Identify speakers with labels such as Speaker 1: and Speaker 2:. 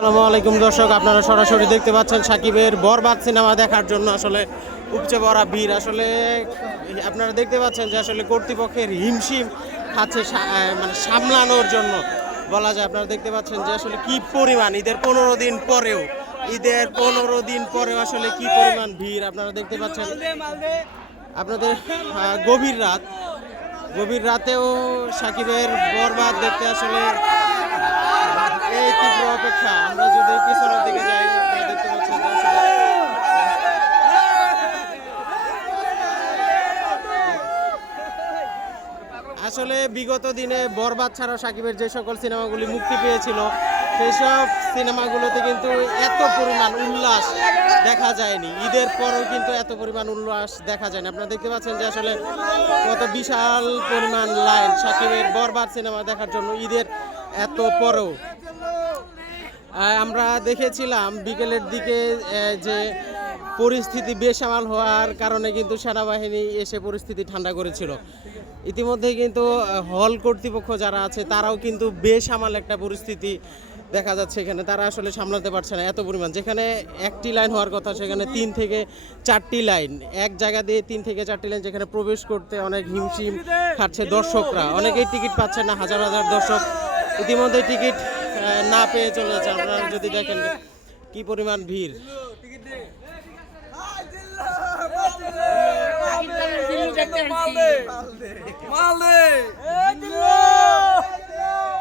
Speaker 1: আসসালামু আলাইকুম দর্শক, আপনারা সরাসরি দেখতে পাচ্ছেন সাকিবের বরবাদ সিনেমা দেখার জন্য আসলে উপচে পড়া ভিড়। আসলে আপনারা দেখতে পাচ্ছেন যে আসলে কর্তৃপক্ষের হিমশিম সা- মানে সামলানোর জন্য। বলা যায় আপনারা দেখতে পাচ্ছেন যে আসলে কি পরিমাণ, ঈদের পনেরো দিন পরেও, ঈদের পনেরো দিন পরেও আসলে কি পরিমাণ ভিড় আপনারা দেখতে পাচ্ছেন। আপনাদের গভীর রাত। গভীর রাতেও সাকিবের বরবাদ দেখতে আসলে অপেক্ষা আমরা যদি পিছনের দিকে যাই আপনারা দেখতে পাচ্ছেন আসলে বিগত দিনে বরবাদ ছাড়া সাকিবের যে সকল সিনেমাগুলি মুক্তি পেয়েছিল, সেই সব সিনেমাগুলোতে কিন্তু এত পরিমাণ উল্লাস দেখা যায়নি। ঈদের পরও কিন্তু এত পরিমাণ উল্লাস দেখা যায়নি। আপনারা দেখতে পাচ্ছেন যে আসলে কত বিশাল পরিমাণ লাইন সাকিবের বরবাদ সিনেমা দেখার জন্য ঈদের এত পরেও। আমরা দেখেছিলাম বিকেলের দিকে যে পরিস্থিতি বেসামাল হওয়ার কারণে কিন্তু সেনাবাহিনী এসে পরিস্থিতি ঠান্ডা করেছিল। ইতিমধ্যে কিন্তু হল কর্তৃপক্ষ যারা আছে, তারাও কিন্তু বেসামাল একটা পরিস্থিতি দেখা যাচ্ছে এখানে। তারা আসলে সামলাতে পারছে না এত পরিমাণ। যেখানে একটি লাইন হওয়ার কথা, সেখানে তিন থেকে চারটি লাইন। এক জায়গা দিয়ে তিন থেকে চারটি লাইন যেখানে প্রবেশ করতে অনেক হিমশিম খাচ্ছে দর্শকরা। অনেকেই টিকিট পাচ্ছে না, হাজার হাজার দর্শক। ইতিমধ্যে টিকিট না পেয়ে চলে যাচ্ছে। আপনারা যদি দেখেন কি পরিমাণ ভিড়।
Speaker 2: মাল